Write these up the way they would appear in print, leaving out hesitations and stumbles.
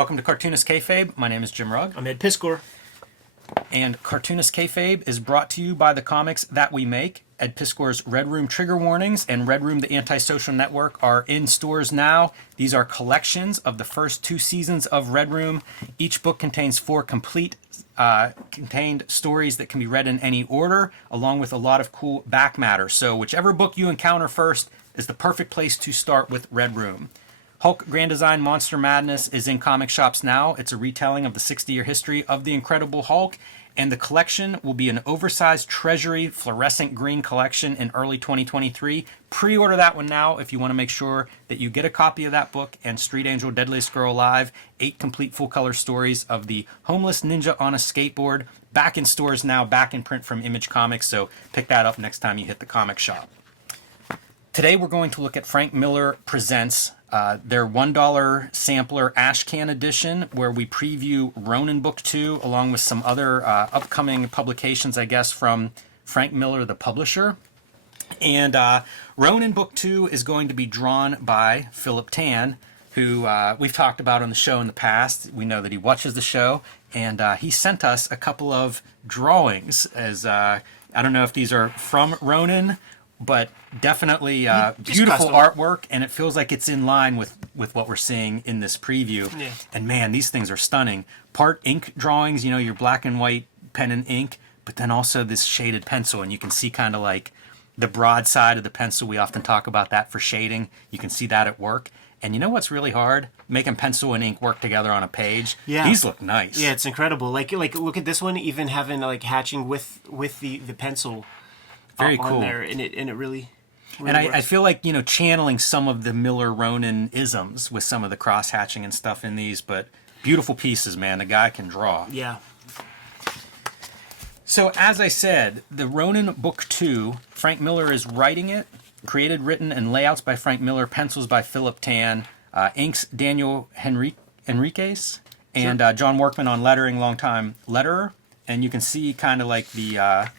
Welcome to Cartoonist Kayfabe. My name is Jim Rugg. I'm Ed Piskor. And Cartoonist Kayfabe is brought to you by the comics that we make. Ed Piskor's Red Room Trigger Warnings and Red Room The Antisocial Network are in stores now. These are collections of the first 2 seasons of Red Room. Each book contains 4 complete contained stories that can be read in any order, along with a lot of cool back matter. So whichever book you encounter first is the perfect place to start with Red Room. Hulk Grand Design Monster Madness is in comic shops now. It's a retelling of the 60-year history of the Incredible Hulk, and the collection will be an oversized treasury fluorescent green collection in early 2023. Pre-order that one now if you want to make sure that you get a copy of that book and Street Angel Deadliest Girl Alive, 8 complete full-color stories of the homeless ninja on a skateboard. Back in stores now, back in print from Image Comics, so pick that up next time you hit the comic shop. Today we're going to look at Frank Miller Presents, their $1 sampler ash can edition, where we preview Ronin Book 2 along with some other upcoming publications, I guess, from Frank Miller, the publisher. And Ronin Book 2 is going to be drawn by Philip Tan, who we've talked about on the show in the past. We know that he watches the show, and he sent us a couple of drawings. As I don't know if these are from Ronin, but definitely beautiful artwork, and it feels like it's in line with what we're seeing in this preview. Yeah. And man, these things are stunning. Part ink drawings, you know, your black and white pen and ink, but then also this shaded pencil, and you can see kind of like the broad side of the pencil. We often talk about that for shading. You can see that at work. And you know what's really hard? Making pencil and ink work together on a page. Yeah. These look nice. Yeah, it's incredible. Like look at this one, even having like hatching with the pencil. Very cool. On there, and it really and I feel like, you know, channeling some of the Miller Ronin isms with some of the cross hatching and stuff in these, but beautiful pieces, man. The guy can draw. Yeah. So as I said, the Ronin Book 2, Frank Miller is writing it, created, written, and layouts by Frank Miller, pencils by Philip Tan, inks Daniel Henriquez, and John Workman on lettering, longtime letterer. And you can see kind of like the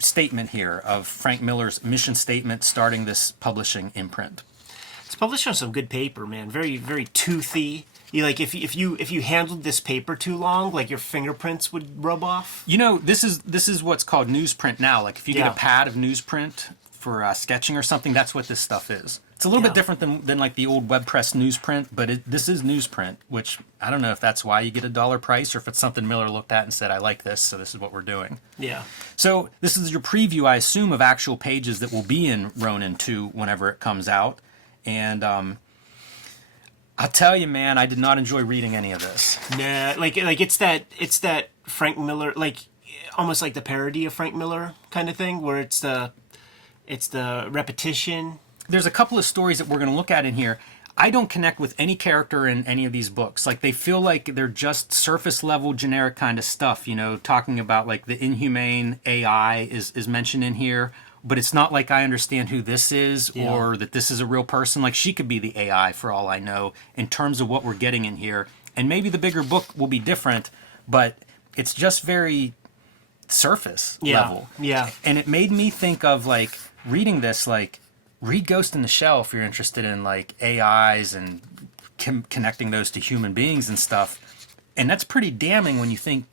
statement here of Frank Miller's mission statement starting this publishing imprint. It's published on some good paper, man. Very, very toothy. You like if you handled this paper too long, like your fingerprints would rub off. You know, this is what's called newsprint now. Like if you get a pad of newsprint for sketching or something, that's what this stuff is. It's a little bit different than like the old web press newsprint, but this is newsprint, which I don't know if that's why you get $1 price or if it's something Miller looked at and said, I like this, so this is what we're doing. Yeah. So this is your preview, I assume, of actual pages that will be in Ronin 2 whenever it comes out. And I'll tell you, man, I did not enjoy reading any of this. Nah, like it's that Frank Miller, like almost like the parody of Frank Miller kind of thing, where it's the repetition. There's a couple of stories that we're going to look at in here. I don't connect with any character in any of these books. Like, they feel like they're just surface level generic kind of stuff, you know, talking about like the inhumane AI is mentioned in here, but it's not like I understand who this is or that this is a real person. Like, she could be the AI for all I know in terms of what we're getting in here. And maybe the bigger book will be different, but it's just very surface level. Yeah. And it made me think of like reading this, like, read Ghost in the Shell if you're interested in like AIs and connecting those to human beings and stuff. And that's pretty damning when you think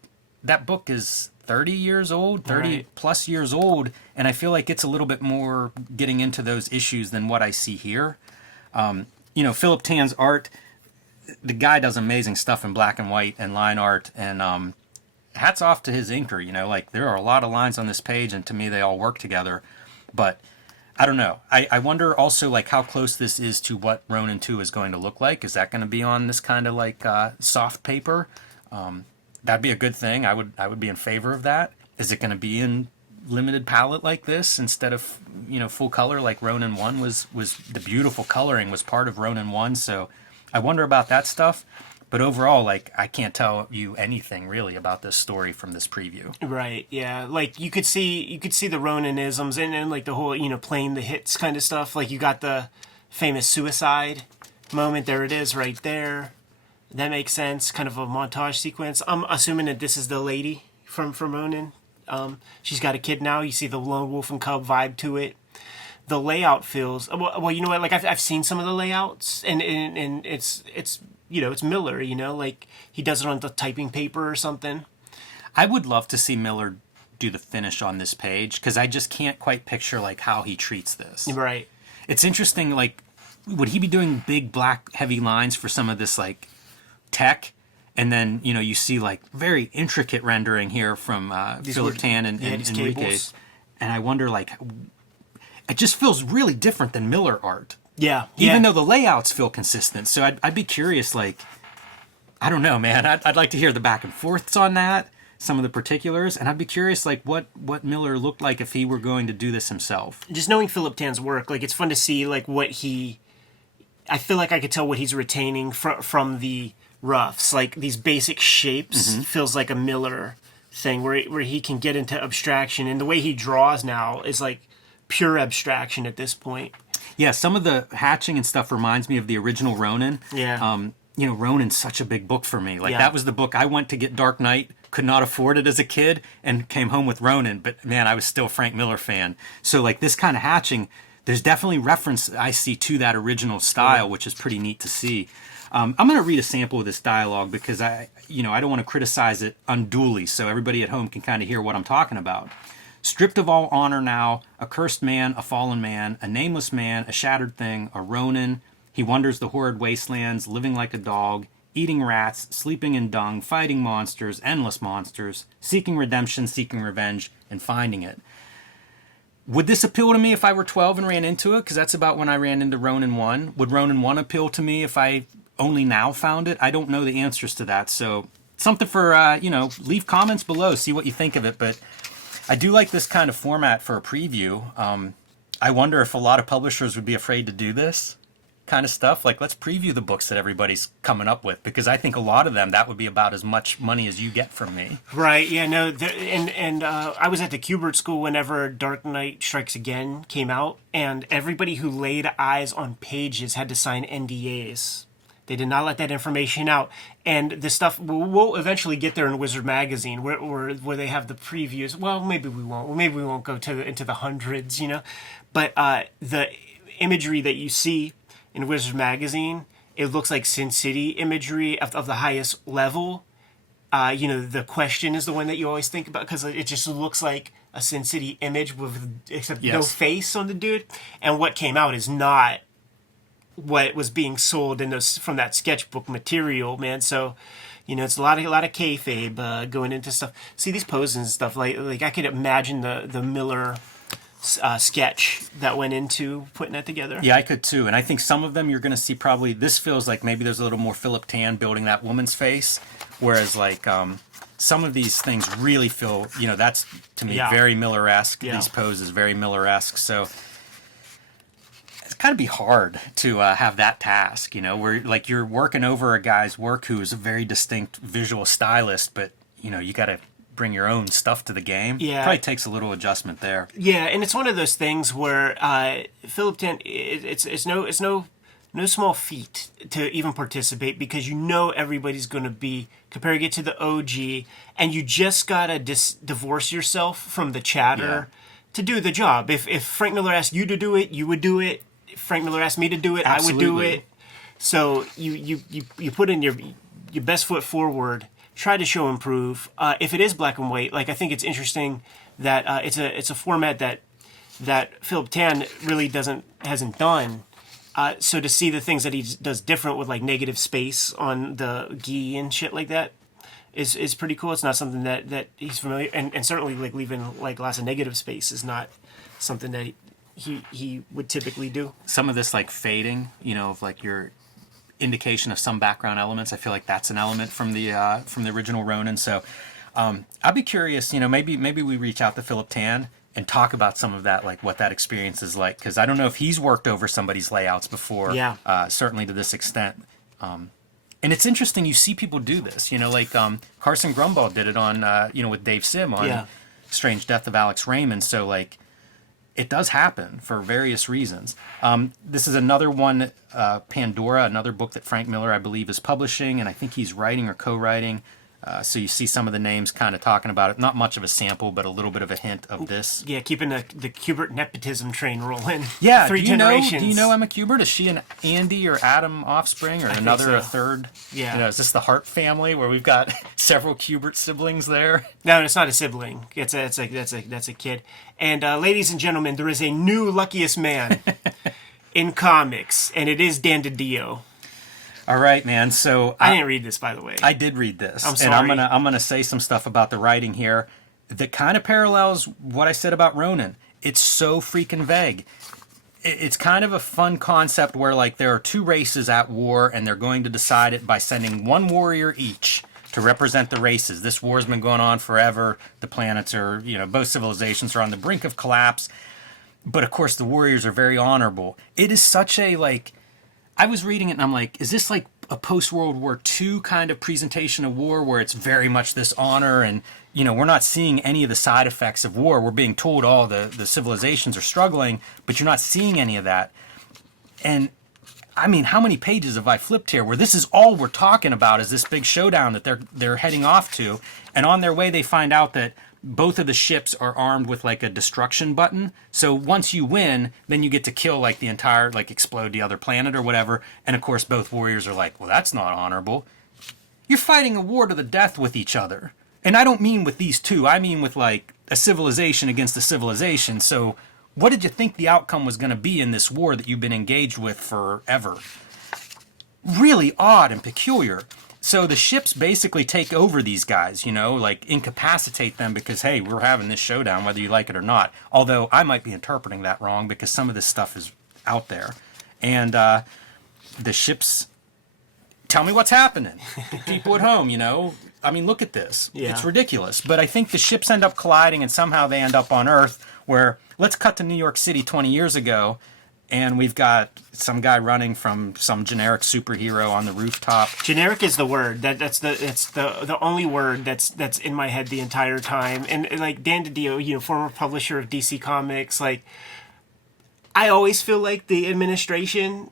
that book is 30 years old, 30 plus years old. And I feel like it's a little bit more getting into those issues than what I see here. You know, Philip Tan's art, the guy does amazing stuff in black and white and line art. And hats off to his inker, you know, like there are a lot of lines on this page and to me they all work together. But I don't know. I wonder also like how close this is to what Ronin 2 is going to look like. Is that going to be on this kind of like soft paper? That'd be a good thing. I would be in favor of that. Is it going to be in limited palette like this instead of, you know, full color like Ronin 1 was the beautiful coloring was part of Ronin 1. So I wonder about that stuff. But overall, like, I can't tell you anything really about this story from this preview. Right, yeah. Like, you could see the Ronin-isms and like the whole, you know, playing the hits kind of stuff. Like, you got the famous suicide moment. There it is right there. That makes sense. Kind of a montage sequence. I'm assuming that this is the lady from Ronin. She's got a kid now. You see the lone wolf and cub vibe to it. The layout feels... Well, you know what? Like, I've seen some of the layouts, and it's it's Miller, like he does it on the typing paper or something. I would love to see Miller do the finish on this page because I just can't quite picture like how he treats this. Right. It's interesting. Like, would he be doing big black heavy lines for some of this like tech? And then you see like very intricate rendering here from Philip Tan and Enriquez, and I wonder like it just feels really different than Miller art. Yeah. Even though the layouts feel consistent. So I'd be curious, like, I don't know, man. I'd like to hear the back and forths on that, some of the particulars, and I'd be curious, like, what Miller looked like if he were going to do this himself. Just knowing Philip Tan's work, like, it's fun to see, like, I feel like I could tell what he's retaining from the roughs. Like, these basic shapes feels like a Miller thing where he can get into abstraction, and the way he draws now is, like, pure abstraction at this point. Yeah, some of the hatching and stuff reminds me of the original Ronin. Yeah. Ronin's such a big book for me. Like, that was the book I went to get Dark Knight, could not afford it as a kid, and came home with Ronin. But, man, I was still a Frank Miller fan. So, like, this kind of hatching, there's definitely reference I see to that original style, which is pretty neat to see. I'm going to read a sample of this dialogue because I don't want to criticize it unduly so everybody at home can kind of hear what I'm talking about. Stripped of all honor now, a cursed man, a fallen man, a nameless man, a shattered thing, a Ronin. He wanders the horrid wastelands, living like a dog, eating rats, sleeping in dung, fighting monsters, endless monsters, seeking redemption, seeking revenge, and finding it. Would this appeal to me if I were 12 and ran into it? Because that's about when I ran into Ronin 1. Would Ronin 1 appeal to me if I only now found it? I don't know the answers to that. So something for, leave comments below, see what you think of it. But I do like this kind of format for a preview. I wonder if a lot of publishers would be afraid to do this kind of stuff. Like, let's preview the books that everybody's coming up with, because I think a lot of them, that would be about as much money as you get from me. Right, yeah, no, I was at the Kubert School whenever Dark Knight Strikes Again came out, and everybody who laid eyes on pages had to sign NDAs. They did not let that information out. And this stuff, we'll eventually get there in Wizard Magazine, where they have the previews. Well, maybe we won't. Maybe we won't go into the hundreds, But the imagery that you see in Wizard Magazine, it looks like Sin City imagery of the highest level. The question is the one that you always think about, because it just looks like a Sin City image except no face on the dude. And what came out is not what was being sold from that sketchbook material, man. So, it's a lot of kayfabe going into stuff. See these poses and stuff. Like I could imagine the Miller sketch that went into putting that together. Yeah, I could too. And I think some of them you're going to see probably. This feels like maybe there's a little more Philip Tan building that woman's face, whereas like some of these things really feel. That's to me very Miller-esque. Yeah. These poses very Miller-esque. So it's got to be hard to have that task, where like you're working over a guy's work who is a very distinct visual stylist, but you got to bring your own stuff to the game. Yeah, probably takes a little adjustment there. Yeah, and it's one of those things where Philip Tan, it's no small feat to even participate, because everybody's going to be comparing it to the OG, and you just gotta divorce yourself from the chatter to do the job. If Frank Miller asked you to do it, you would do it. If Frank Miller asked me to do it, absolutely. I would do it. So you put in your best foot forward. Try to show improve. If it is black and white, like I think it's interesting that it's a format that Philip Tan really hasn't done. So to see the things that he does different with like negative space on the gi and shit like that is pretty cool. It's not something that he's familiar, and certainly like leaving like lots of negative space is not something that he would typically do. Some of this like fading, of like your indication of some background elements. I feel like that's an element from the original Ronin. So I'd be curious, maybe we reach out to Philip Tan and talk about some of that, like what that experience is like, because I don't know if he's worked over somebody's layouts before. Yeah. Certainly to this extent. And it's interesting, you see people do this, like Carson Grumball did it on, with Dave Sim on Strange Death of Alex Raymond. So like, it does happen for various reasons. This is another one, Pandora, another book that Frank Miller, I believe, is publishing, and I think he's writing or co-writing. So you see some of the names kind of talking about it. Not much of a sample, but a little bit of a hint of this. Yeah, keeping the Kubert nepotism train rolling. Yeah, Three do you generations. know Emma Kubert? Is she an Andy or Adam offspring, or so. a third? Yeah. You know, is this the Hart family where we've got several Kubert siblings there? No, it's not a sibling. That's a kid. And ladies and gentlemen, there is a new luckiest man in comics, and it is Dan DiDio. All right, man. So I didn't read this, by the way. I did read this. I'm sorry. And I'm gonna say some stuff about the writing here that kind of parallels what I said about Ronin. It's so freaking vague. It's kind of a fun concept where like there are two races at war and they're going to decide it by sending one warrior each to represent the races. This war's been going on forever. The planets are, both civilizations are on the brink of collapse. But of course the warriors are very honorable. It is such a like, I was reading it and I'm like, is this like a post-World War II kind of presentation of war where it's very much this honor and, we're not seeing any of the side effects of war. We're being told all the civilizations are struggling, but you're not seeing any of that. And I mean, how many pages have I flipped here where this is all we're talking about is this big showdown that they're heading off to. And on their way, they find out that both of the ships are armed with like a destruction button. So once you win, then you get to kill like the entire, like explode the other planet or whatever. And of course, both warriors are like, well, that's not honorable. You're fighting a war to the death with each other. And I don't mean with these two. I mean with like a civilization against a civilization. So what did you think the outcome was going to be in this war that you've been engaged with forever? Really odd and peculiar. So the ships basically take over these guys, like incapacitate them because, hey, we're having this showdown, whether you like it or not. Although I might be interpreting that wrong because some of this stuff is out there. And the ships tell me what's happening. People at home, I mean, look at this. Yeah. It's ridiculous. But I think the ships end up colliding and somehow they end up on Earth where, let's cut to New York City 20 years ago. And we've got some guy running from some generic superhero on the rooftop. Generic is the word. That's the only word that's in my head the entire time. And like Dan DiDio, former publisher of DC Comics, like I always feel like the administration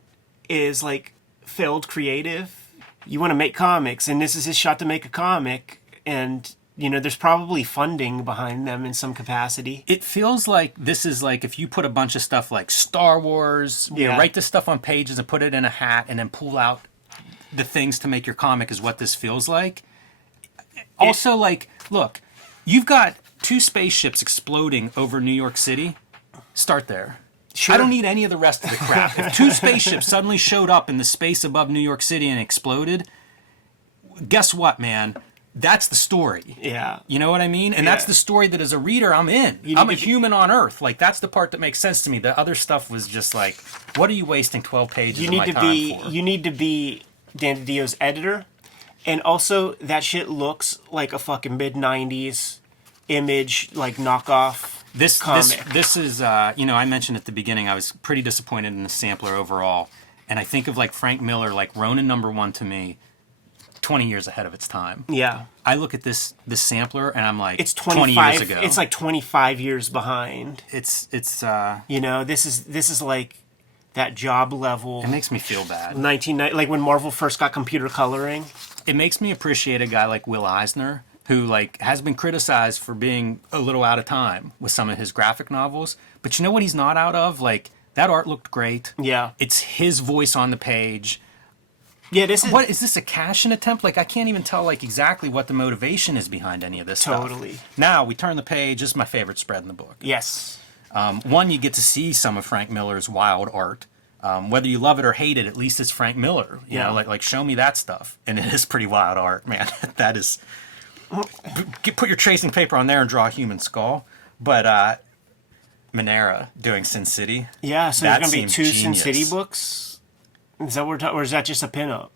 is like failed creative. You want to make comics, and this is his shot to make a comic, and there's probably funding behind them in some capacity. It feels like this is like if you put a bunch of stuff like Star Wars, write this stuff on pages and put it in a hat and then pull out the things to make your comic is what this feels like. Also, like, look, you've got two spaceships exploding over New York City. Start there. Sure. I don't need any of the rest of the crap. If two spaceships suddenly showed up in the space above New York City and exploded, guess what, man? That's the story. Yeah. You know what I mean? And that's the story that as a reader, I'm in. I'm a human on Earth. Like, that's the part that makes sense to me. The other stuff was just like, what are you wasting 12 pages of my time for? You need to be Dan DiDio's editor. And also, that shit looks like a fucking mid-90s Image, like, knockoff comic. This is, I mentioned at the beginning, I was pretty disappointed in the sampler overall. And I think of, like, Frank Miller, like, Ronin #1 to me, 20 years ahead of its time. Yeah. I look at this sampler and I'm like, it's 20 years ago. It's like 25 years behind. It's this is like that job level. It makes me feel bad. Like when Marvel first got computer coloring. It makes me appreciate a guy like Will Eisner, who like has been criticized for being a little out of time with some of his graphic novels. But you know what he's not out of? Like, that art looked great. Yeah. It's his voice on the page. Yeah, this is... What, is this a cash-in attempt? Like, I can't even tell, like, exactly what the motivation is behind any of this stuff. Totally. Now, we turn the page. This is my favorite spread in the book. Yes. One, you get to see some of Frank Miller's wild art. Whether you love it or hate it, at least it's Frank Miller. You know, like show me that stuff. And it is pretty wild art, man. That is... Put your tracing paper on there and draw a human skull. But Manera doing Sin City. Yeah, so there's going to be two genius. Sin City books? Is that what we're talking, or is that just a pinup?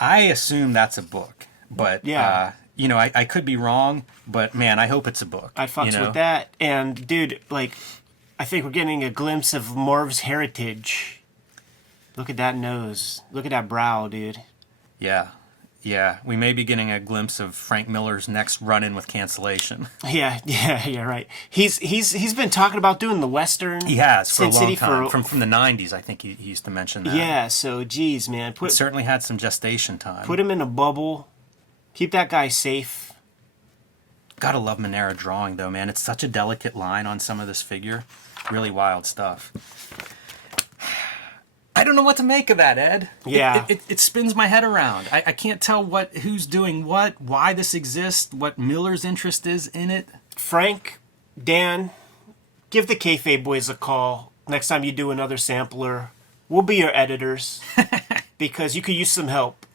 I assume that's a book, but I could be wrong. But man, I hope it's a book. I fucks with that. And dude, like, I think we're getting a glimpse of Marv's heritage. Look at that nose. Look at that brow, dude. Yeah. We may be getting a glimpse of Frank Miller's next run-in with cancellation. Yeah, right. He's been talking about doing the Western. He has for Sin a long City time. From the 90s, I think he used to mention that. Yeah, so geez, man, It certainly had some gestation time. Put him in a bubble, Keep that guy safe. Gotta love Monera drawing, though, man. It's such a delicate line on some of this figure. Really wild stuff. I don't know what to make of that, Ed. Yeah. It spins my head around. I can't tell who's doing what, why this exists, what Miller's interest is in it. Frank, Dan, give the Kayfabe boys a call next time you do another sampler. We'll be your editors because you could use some help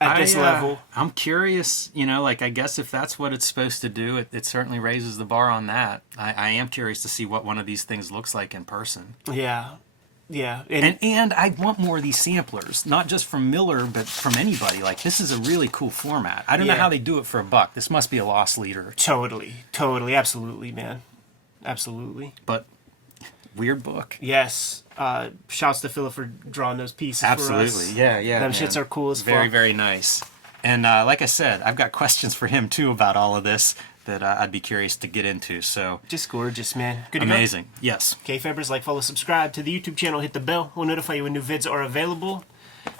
at this level. I'm curious, I guess if that's what it's supposed to do, it certainly raises the bar on that. I am curious to see what one of these things looks like in person. Yeah. Yeah. And I want more of these samplers, not just from Miller, but from anybody. Like, this is a really cool format. I don't know how they do it for $1. This must be a loss leader. Totally. Absolutely, man. Absolutely. But weird book. Yes. Shouts to Philip for drawing those pieces for us. Absolutely. Yeah. Them shits are cool as fuck. Very, very nice. And like I said, I've got questions for him, too, about all of this that I'd be curious to get into. So just gorgeous, man. Good to amazing. go? Yes. Kayfabers, like, follow, subscribe to the YouTube channel. Hit the bell. We'll notify you when new vids are available.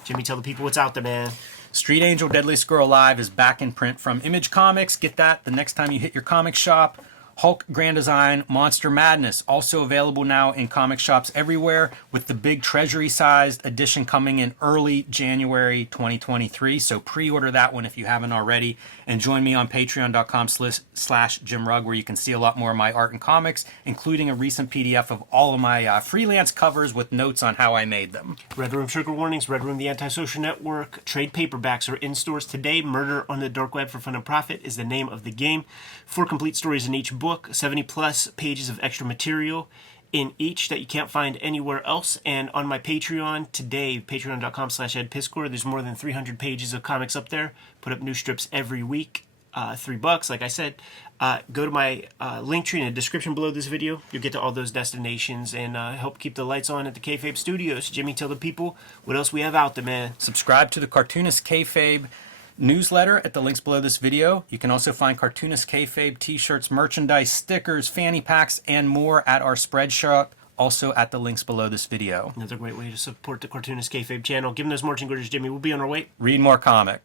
Jimmy, tell the people what's out there, man. Street Angel Deadly Squirrel Live is back in print from Image Comics. Get that the next time you hit your comic shop. Hulk Grand Design Monster Madness, also available now in comic shops everywhere, with the big treasury-sized edition coming in early January 2023. So pre-order that one if you haven't already. And join me on patreon.com/JimRugg, where you can see a lot more of my art and comics, including a recent PDF of all of my freelance covers with notes on how I made them. Red Room Trigger Warnings, Red Room The Antisocial Network, trade paperbacks are in stores today. Murder on the Dark Web for Fun and Profit is the name of the game. 4 complete stories in each book, 70 plus pages of extra material in each that you can't find anywhere else. And on my Patreon today, patreon.com/EdPiscor, there's more than 300 pages of comics up there. Put up new strips every week. $3, like I said. Go to my link tree in the description below this video. You'll get to all those destinations and help keep the lights on at the Kayfabe Studios. Jimmy, tell the people what else we have out there, man. Subscribe to the Cartoonist Kayfabe newsletter at the links below this video. You can also find Cartoonist Kayfabe t-shirts, merchandise, stickers, fanny packs, and more at our spread shop, also at the links below this video. Another great way to support the Cartoonist Kayfabe channel. Give them those marching orders, Jimmy. We'll be on our way. Read more comic.